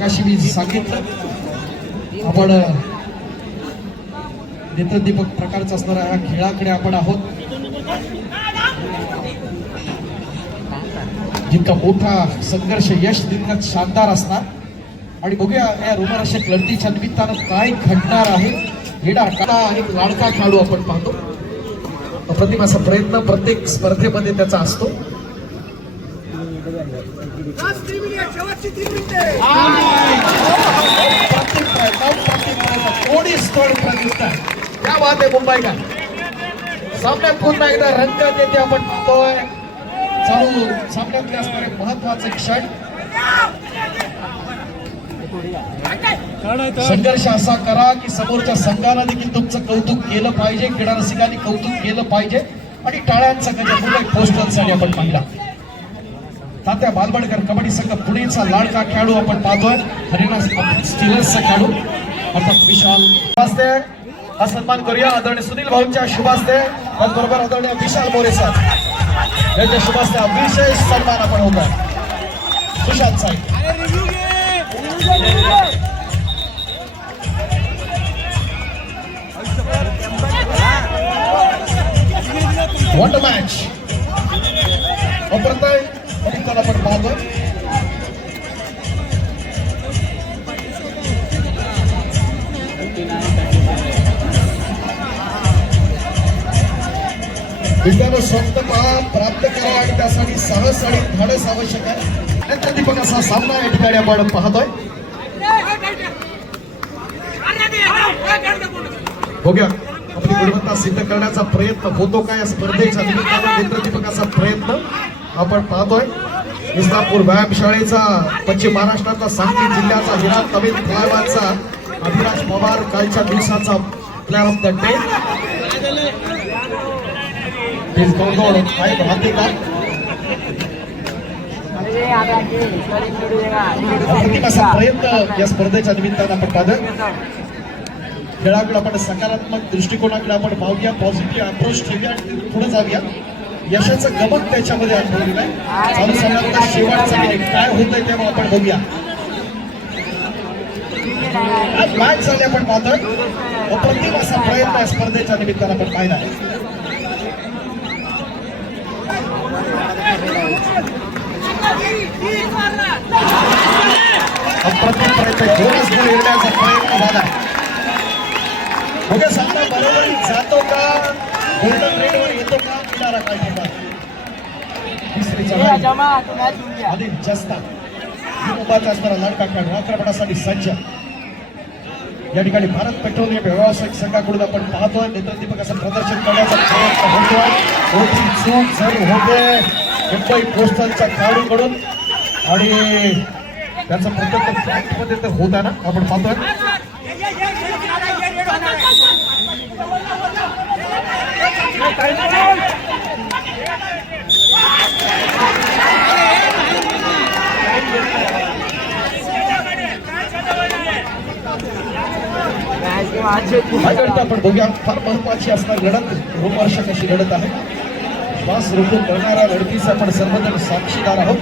मगाशी मी सांगितलं आपण नेत्रदीपक प्रकारचा असणाऱ्या या खेळाकडे आपण आहोत. जितका मोठा संघर्ष यश तितकंच शानदार असणार. आणि बघूया या रोमहर्षक लढतीच्या निमित्तानं काय घडणार आहे. येणार काळा एक लाडका खेळाडू आपण पाहतो. अप्रतिम असा प्रयत्न प्रत्येक स्पर्धेमध्ये त्याचा असतो. कोणी स्थळ प्रतिष्ठा क्या बात आहे मुंबई का सामन्यात पुन्हा एकदा रंगत येते आपण पाहतोय. चालू सामन्यातले असणारे महत्वाचे क्षण. संघर्ष असा करा की समोरच्या संघाला देखील तुमचं कौतुक केलं पाहिजे, क्रीडा रसिकांनी कौतुक केलं पाहिजे. आणि टाळ्यांचा गजर मुंबई पोस्टर्ससाठी आपण पाहिला. तात्या बालवडकर कबड्डी संघ पुणेचा लाडका खेळाडू आपण पाहतोय. हरियाणा स्टीलर्सचा खेळाडू अर्थात विशाल शुभास्ते हा सन्मान करूया. आदरणीय सुनील भाऊंच्या शुभास्ते त्याचबरोबर आदरणीय विशाल मोरे सर यांच्या शुभास्ते विशेष सन्मान आपण होत आहे. सुशांत साहेब वॉट अ मॅच वापरताय आपण पाहतोय. विद्यार्थी स्वतंत्रता प्राप्त करा आणि त्यासाठी साहस आणि धाडस आवश्यक आहे. नेत्रदीपक असा सामना या ठिकाणी आपण पाहतोय. बघूया आपली गुणवत्ता सिद्ध करण्याचा प्रयत्न होतो का या स्पर्धेच्या निमित्तानं. नेत्रदीपक असा प्रयत्न आपण पाहतोय. इस्लामपूर व्यायामशाळेचा पश्चिम महाराष्ट्रातला सांगली जिल्ह्याचा हिरा तमिळ खेळाडूचा अभिलाष पवार कालच्या दिवसाचा प्लेअर ऑफ द डे. असा प्रयत्न या स्पर्धेच्या निमित्तानं आपण पाहतोय. खेळाकडे आपण सकारात्मक दृष्टिकोनाकडे आपण पाहूया, पॉझिटिव्ह अप्रोच ठेवूया आणि पुढे जाऊया. यशाचं गमक त्याच्यामध्ये अनुभवलेलं आहे. चालू सामन्याचा शेवटचा काय होतंय तेव्हा आपण बघूया. मॅच झाले आपण पाहतोय. अप्रतिम असा प्रयत्न या स्पर्धेच्या निमित्तानं आपण पाहिला आहे. अप्रतिम प्रयत्न जोरच गोल येण्याचा प्रयत्न झाला. बघा सामना बरोबर जातो का, गोल्डन रेडवर येतो का, किनारा काय ठेवला. अधिक जास्त मुंबईचा असणारा लाडका खेळाडू आक्रमणासाठी सज्ज. या ठिकाणी भारत पेट्रोलियम व्यावसायिक संघाकडून आपण पाहतोय नेत्रदीपक असं प्रदर्शन करण्याचा प्रयत्न होतोय. मोठी चूक जर होते मुंबई पोस्टलच्या खेळाडूकडून आणि त्याचा प्रत्येक फ्लॅटमध्ये तर होत आहे ना आपण पाहतोय. आपण बघूया फार महत्वाची असणार लढत रोमहर्षक अशी लढत आहे. श्वास रोखून करणाऱ्या लढतीचा आपण सर्वजण साक्षीदार आहोत.